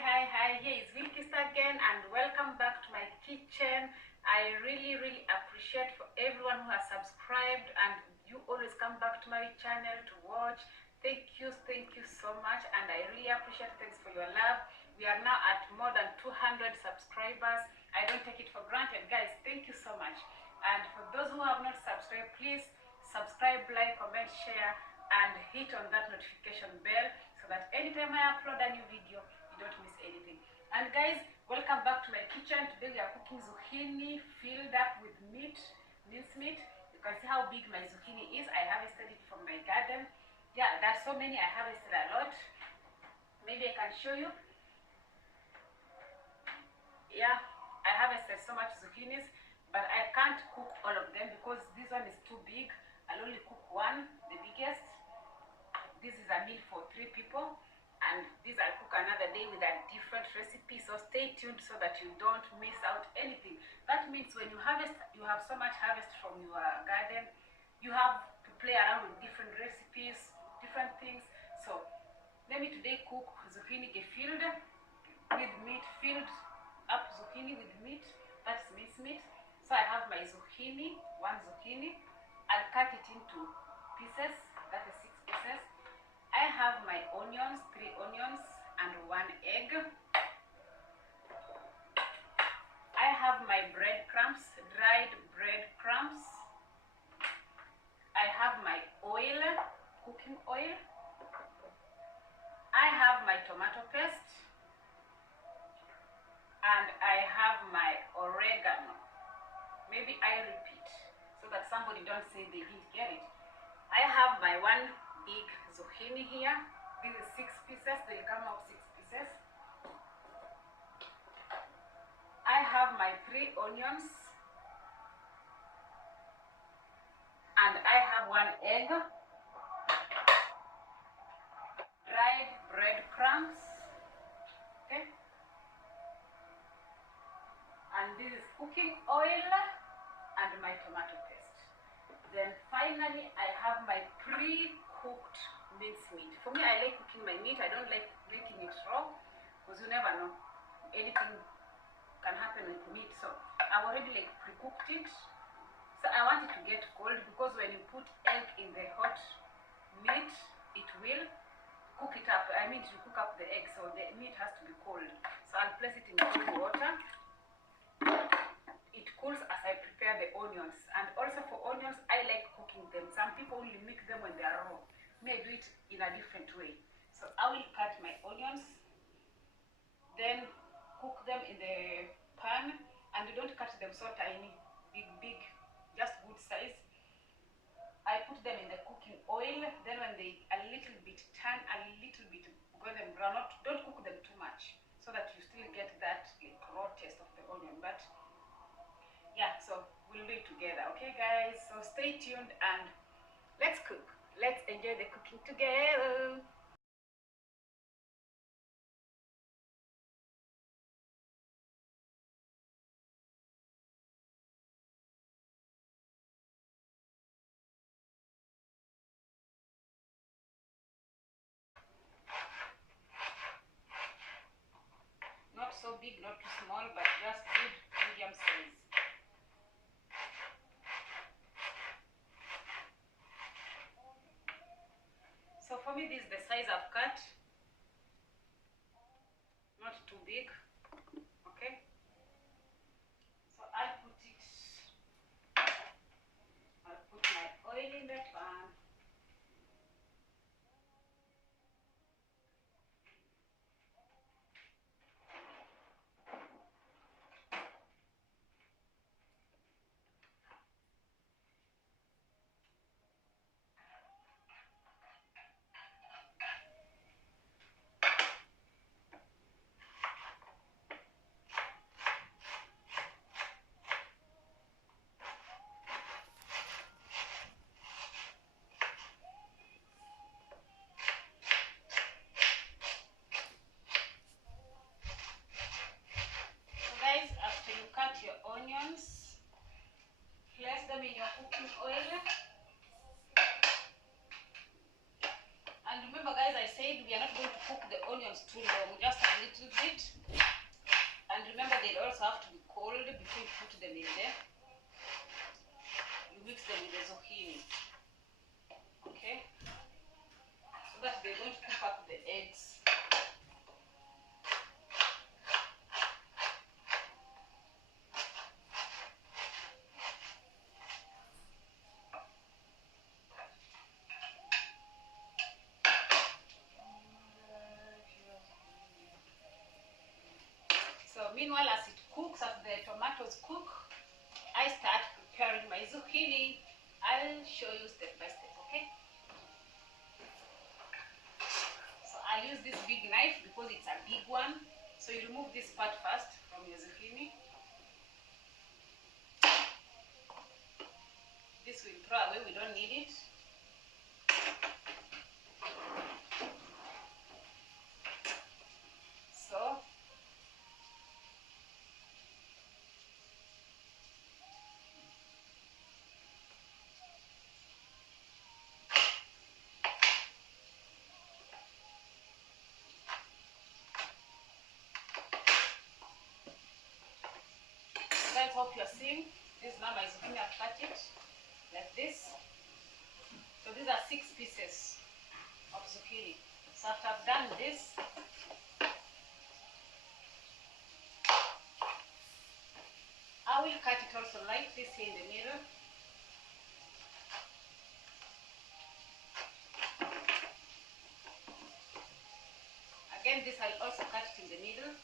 Hi, here is Wilkis again, and welcome back to my kitchen. I really appreciate for everyone who has subscribed and you always come back to my channel to watch. Thank you so much, and I really appreciate. Thanks for your love. We are now at more than 200 subscribers. I don't take it for granted, guys. Thank you so much. And for those who have not subscribed, please subscribe, like, comment, share, and hit on that notification bell so that anytime I upload a new video, you don't miss anything. And guys, welcome back to my kitchen. Today we are cooking zucchini filled up with meat, minced meat. You can see how big my zucchini is. I harvested it from my garden. Yeah, there's so many. I harvested a lot. Maybe I can show you. Yeah, I harvested so much zucchinis, but I can't cook all of them because this one is too big. I'll only cook one, the biggest. This is a meal for 3 people, and this I'll cook another day with a different recipe. So stay tuned so that you don't miss out anything. That means when you harvest, you have so much harvest from your garden, you have to play around with different recipes, different things. So let me today cook zucchini filled with meat, filled up zucchini with meat. That's minced meat. So I have my zucchini, one zucchini. I'll cut it into pieces. That is 6 pieces. I have my onions, 3 onions and 1 egg. I have my breadcrumbs, dried breadcrumbs. I have my oil, cooking oil. I have my tomato paste. And I have my oregano. Maybe I repeat so that somebody don't say they didn't get it. I have my 1 big zucchini here. This is 6 pieces. They come out 6 pieces. I have my 3 onions. And I have 1 egg. Dried breadcrumbs. Okay. And this is cooking oil and my tomato paste. Then finally I have my pre-cooked minced meat. For me, I like cooking my meat. I don't like making it raw because you never know. Anything can happen with meat. So I've already like pre-cooked it. So I want it to get cold because when you put egg in the hot meat, it will cook it up. I mean, to cook up the egg, so the meat has to be cold. So I'll place it in cold water. It cools as I prepare the onions. And also for onions, I like cooking them. Some people only make them when they are raw. Me, I do it in a different way. So I will cut my onions, then cook them in the pan. And you don't cut them so tiny, big, just good size. I put them in the cooking oil. Then when they a little bit turn, a little bit golden brown, don't cook them too much so that you still get that like raw taste of the onion. But yeah, so we'll do it together. Okay guys, so stay tuned and let's cook. Let's enjoy the cooking together. Not so big, not too small, but just good medium size. So for me, this is the size I've cut. Not too big. Okay. So I'll put my oil in the pan. just a little bit. And remember, they also have to be cold before you put them in there. You mix them with the zucchini, okay? So that they don't cook up the eggs. So meanwhile, as it cooks, as the tomatoes cook, I start preparing my zucchini. I'll show you step by step, okay? So I use this big knife because it's a big one. So you remove this part first from your zucchini. This we'll throw away, we don't need it. So guys, hope you're seeing. This is now my zucchini. I've cut it like this. So these are 6 pieces of zucchini. So after I've done this, I will cut it also like this here in the middle. Again, this I'll also cut it in the middle.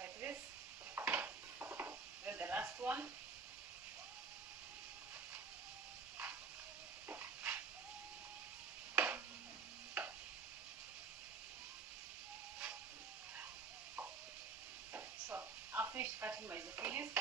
Like this. Then the last one. So I'll finish cutting my zucchinis.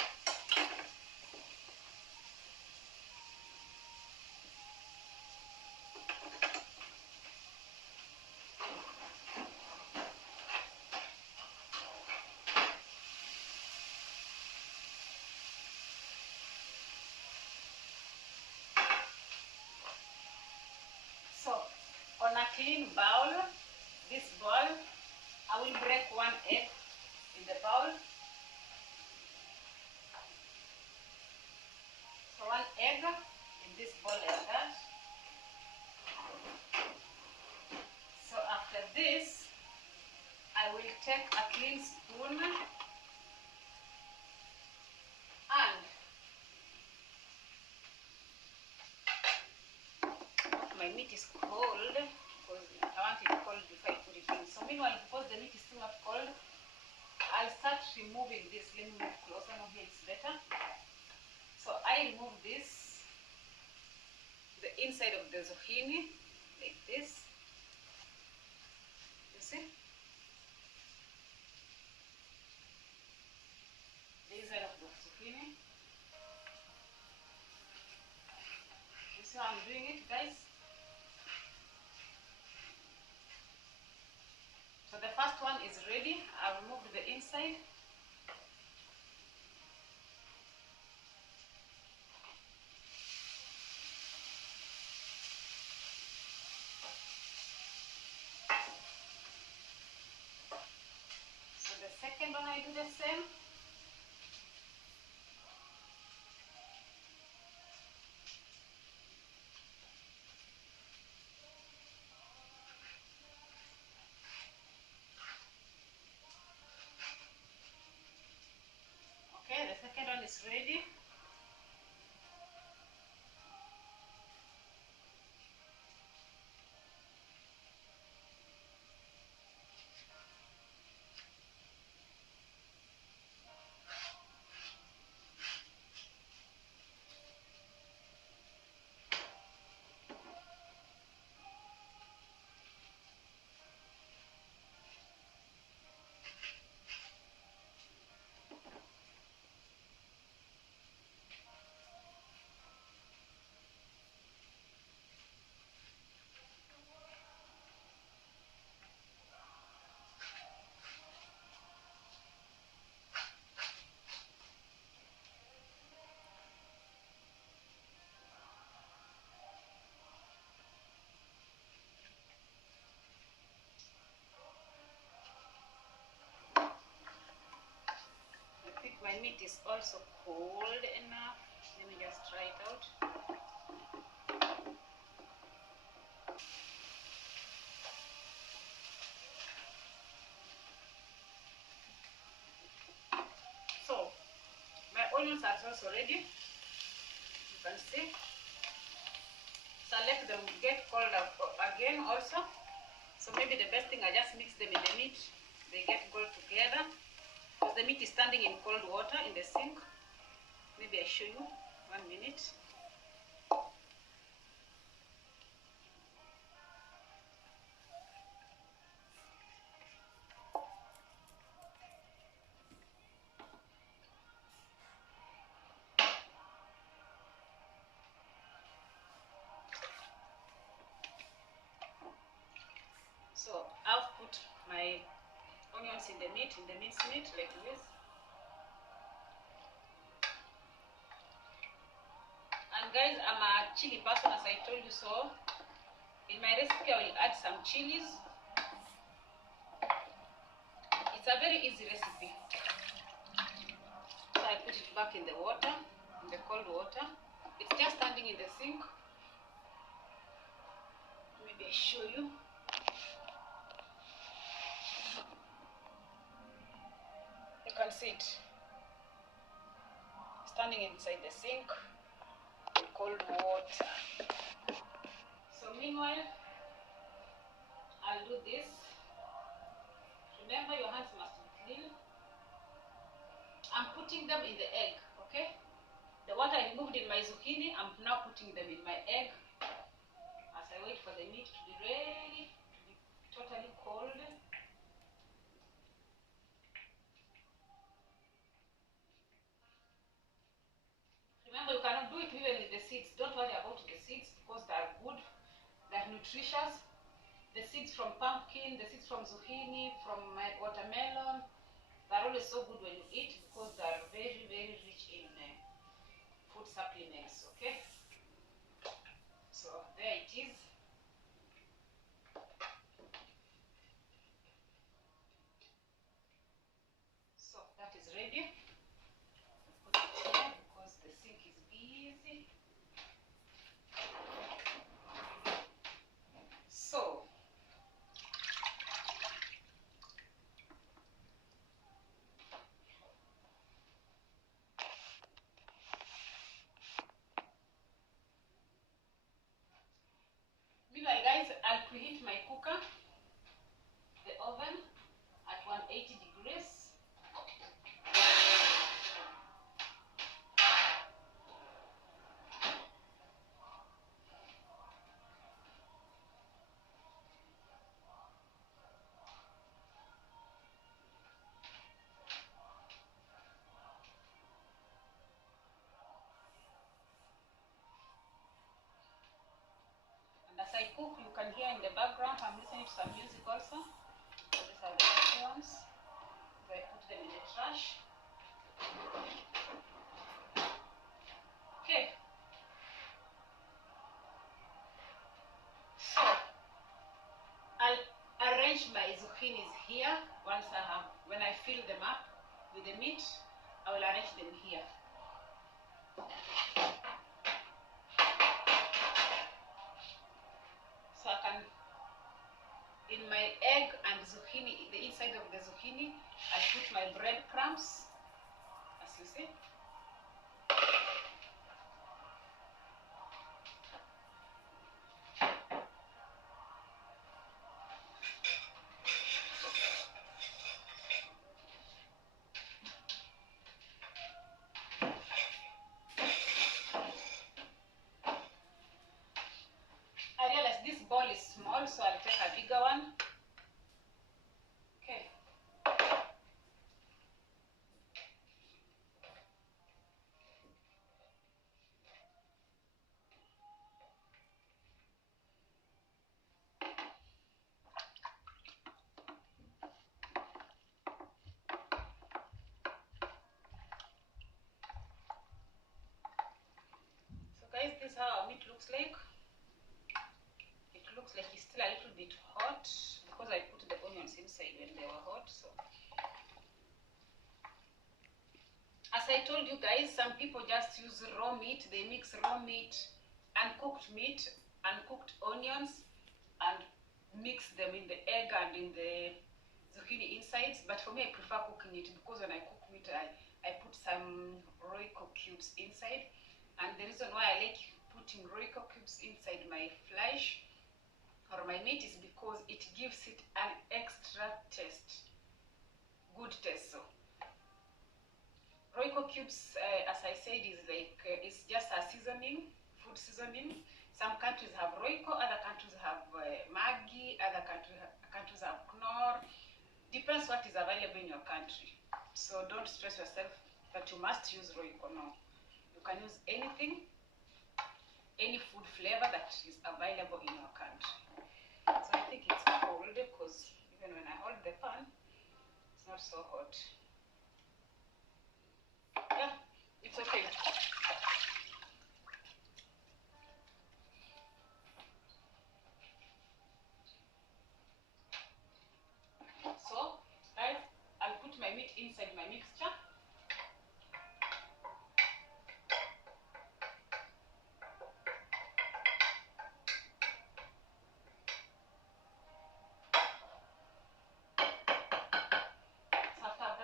So on a clean bowl, this bowl, I will break 1 egg in the bowl. So 1 egg in this bowl like that. So after this, I will take a clean spoon and my meat is cold because I want it cold before I put it in. So meanwhile, because the meat is still not cold, I'll start removing this. Let me move closer. Now here it's better. So I remove this, the inside of the zucchini, like this. You see? The inside of the zucchini. You see how I'm doing it, guys? So the first one is ready. I removed the inside. So the second one I do the same. Okay, the second one is ready. My meat is also cold enough. Let me just try it out. So my onions are also ready. You can see. So let them get cold again also. So maybe the best thing I just mix them in the meat. They get cold together. Because the meat is standing in cold water in the sink. Maybe I show you 1 minute. So I've put my onions in the meat, in the minced meat like this. And guys, I'm a chili person as I told you so. In my recipe I will add some chilies. It's a very easy recipe. So I put it back in the water, in the cold water. It's just standing in the sink. Maybe I show you. You can see it standing inside the sink in cold water. So meanwhile, I'll do this. Remember, your hands must be clean. I'm putting them in the egg, okay? The water I removed in my zucchini, I'm now putting them in my egg as I wait for the meat to be ready, to be totally cold. Remember, you cannot do it even with the seeds. Don't worry about the seeds because they are good, they are nutritious. The seeds from pumpkin, the seeds from zucchini, from my watermelon, they're always so good when you eat because they are very, very rich in food supplements, okay? So there it is. So that is ready. Put it here because the sink is busy. So meanwhile guys, I'll preheat my cooker, the oven at 180 degrees. And as I cook, you can hear in the background, I'm listening to some music also. So these are the dirty ones. So I put them in the trash. Okay. So I'll arrange my zucchinis here once when I fill them up with the meat, I will arrange them here. So I can, in my egg and zucchini, the inside of the zucchini, I put my breadcrumbs, as you see. I realize this bowl is small, so I'll take a bigger one. Okay. So guys, this is how our meat looks like. It looks like it's still a little bit hot because I put the onions inside when they were hot. So As I told you guys, some people just use raw meat. They mix raw meat, uncooked meat, uncooked onions, and mix them in the egg and in the zucchini insides. But for me, I prefer cooking it because when I cook meat, I put some Royco cubes inside. And the reason why I like putting Royco cubes inside my flesh or my meat is because it gives it an extra taste, good taste. So Royco cubes, as I said, is like it's just a seasoning, food seasoning. Some countries have Royco, other countries have Maggi, other countries have Knorr. Depends what is available in your country. So don't stress yourself that you must use Royco. No, you can use anything, any food flavor that is available in your country. So I think it's cold because even when I hold the pan, it's not so hot. Yeah, it's okay. So, guys, I'll put my meat inside my mixture.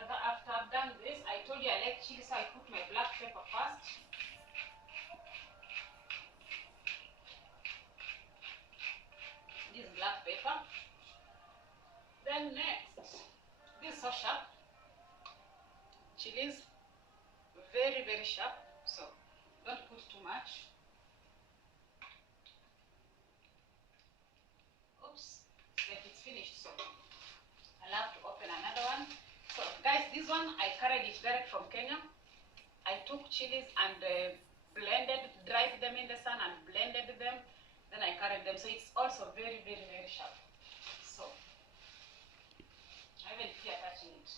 So after I've done this, I told you I like chili, so I put my black pepper first. This black pepper. Then next, this so sharp. Chilies, very, very sharp. So don't put too much. Oops, it's like it's finished. So I'll have to open another one. So guys, this one I carried it direct from Kenya. I took chilies and dried them in the sun and blended them. Then I carried them. So it's also very, very, very sharp. So I even fear touching it.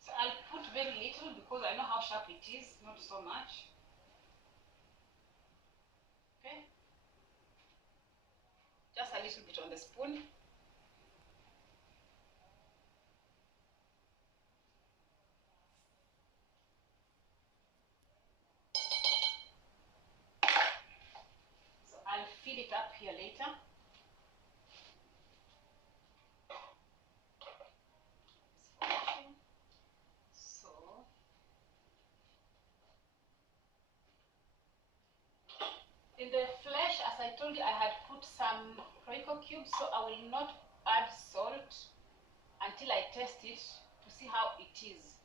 So I'll put very little because I know how sharp it is, not so much. Okay? Just a little bit on the spoon. So I'll fill it up here later. So in the flesh, as I told you, I had put some Royco cubes, so I will not add salt until I taste it to see how it is.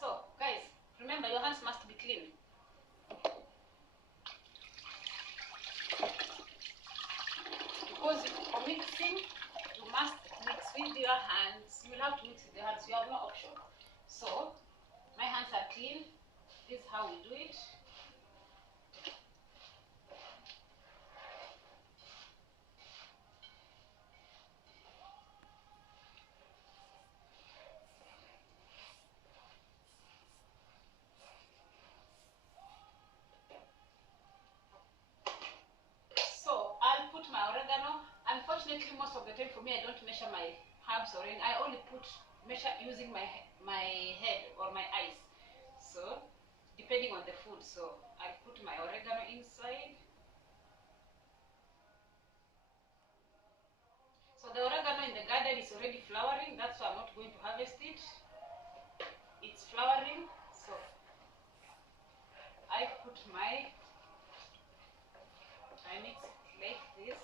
So guys, remember your hands must be clean. Because for mixing, you must mix with your hands. You will have to mix with your hands. You have no option. So my hands are clean. This is how we do it. So I'll put my oregano. Unfortunately, most of the time for me, I don't measure my herbs or anything. I only measure using my head or my eyes. So depending on the food, so I'll put my oregano inside. So the oregano in the garden is already flowering. That's why I'm not going to harvest it. It's flowering, so I put I mix it like this.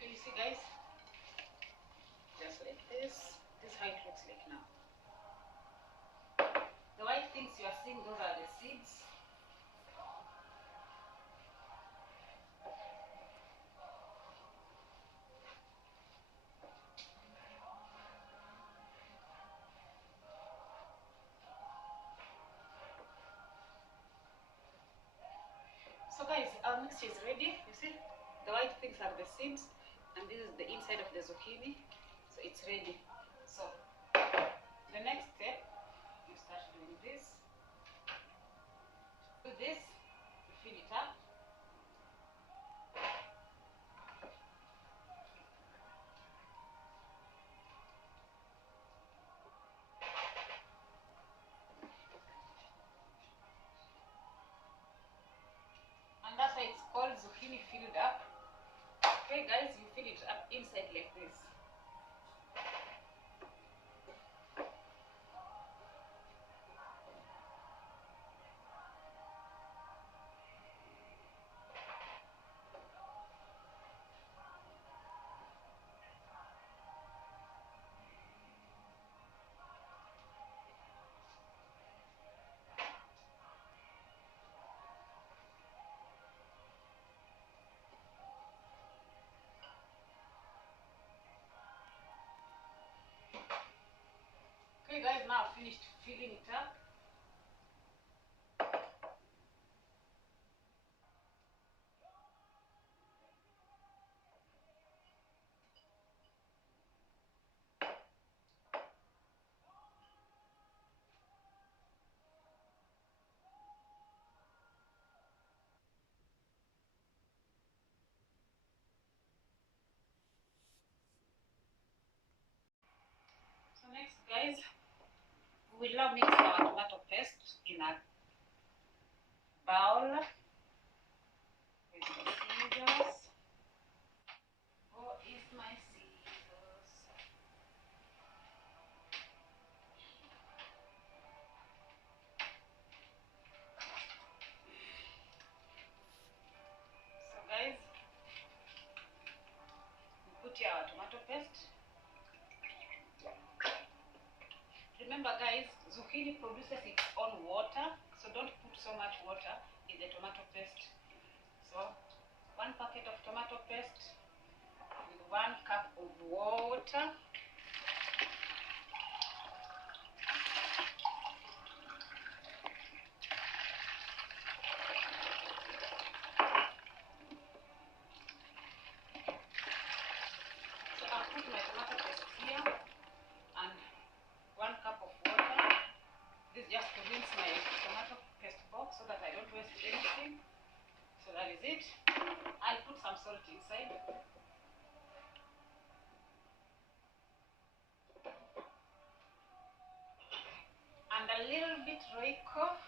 Can you see, guys? Just like this. This is how it looks like now. The white things you are seeing, those are the seeds. mixture is ready. You see, the white things are the seeds, and this is the inside of the zucchini. So it's ready. So the next step, you start doing this. Do this, you fill it up. And that's why it's called zucchini filled up. Okay guys, you fill it up inside like this. Okay guys, now I've finished filling it up. So next guys, we will now mix our tomato paste in a bowl with the scissors. Oh, is my scissors. So guys, we put here our tomato paste. Remember guys, zucchini produces its own water, so don't put so much water in the tomato paste. So 1 packet of tomato paste with 1 cup of water. So I'll put my tomato paste here and 1 cup of water. This is just to rinse my tomato paste box so that I don't waste anything. So that is it. I'll put some salt inside. And a little bit Royco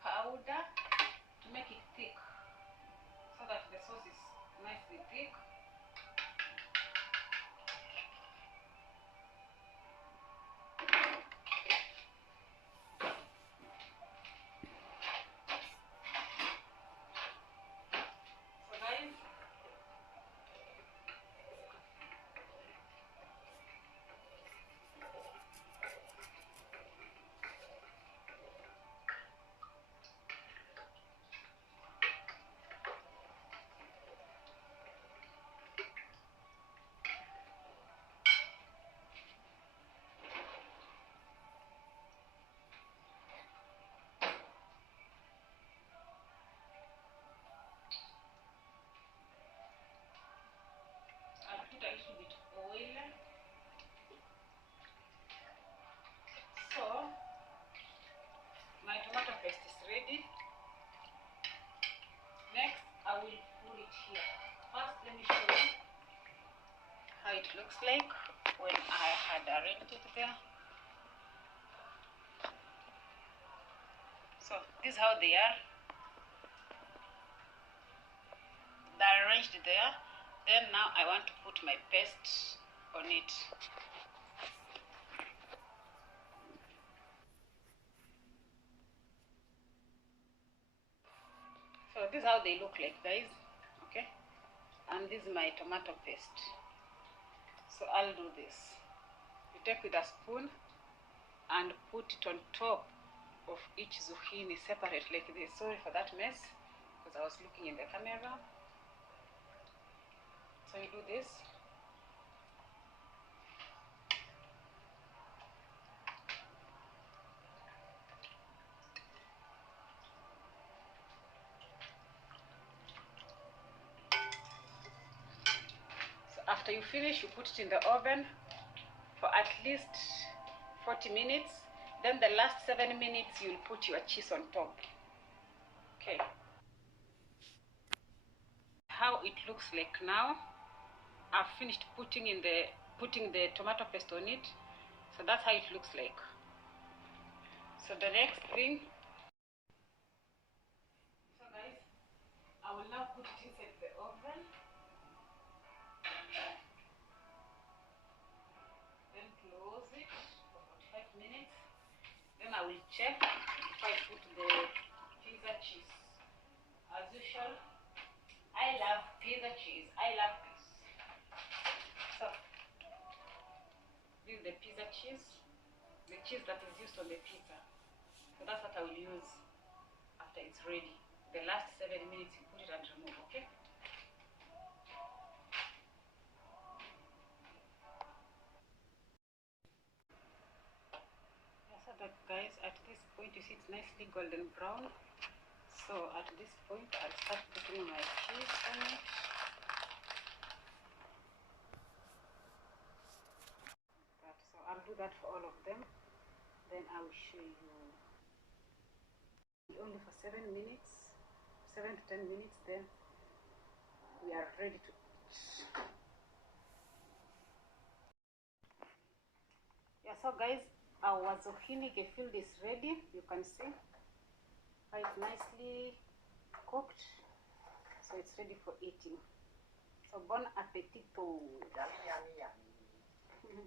powder to make it thick, so that the sauce is nicely thick. So guys, I'll put a little bit oil. So my tomato paste is ready. Next, I will put it here. First, let me show you how it looks like when I had arranged it there. So this is how they are. They're arranged there. Then now I want to put my paste on it. So this is how they look like guys. Okay, and this is my tomato paste. So I'll do this. You take with a spoon and put it on top of each zucchini separate like this. Sorry for that mess because I was looking in the camera. So you do this. you finish, you put it in the oven for at least 40 minutes. Then the last 7 minutes, you'll put your cheese on top. Okay. How it looks like now. I've finished putting the tomato paste on it. So that's how it looks like. So the next thing, so guys, I will now put it inside the oven. Then close it for 45 minutes. Then I will check if I put the pizza cheese. As usual, I love pizza cheese. I love this. So this is the pizza cheese, the cheese that is used on the pizza. So that's what I will use after it's ready. The last 7 minutes you put it and remove, okay? Yeah, so that guys, at this point you see it's nicely golden brown. So at this point I'll start putting my cheese on it. So I'll do that for all of them. Then I will show you only for 7 minutes, 7 to 10 minutes, then we are ready to eat. Yeah, so guys, our zucchini gefilte is ready. You can see quite nicely cooked, so it's ready for eating. So bon appetito. Yummy, yummy, yummy.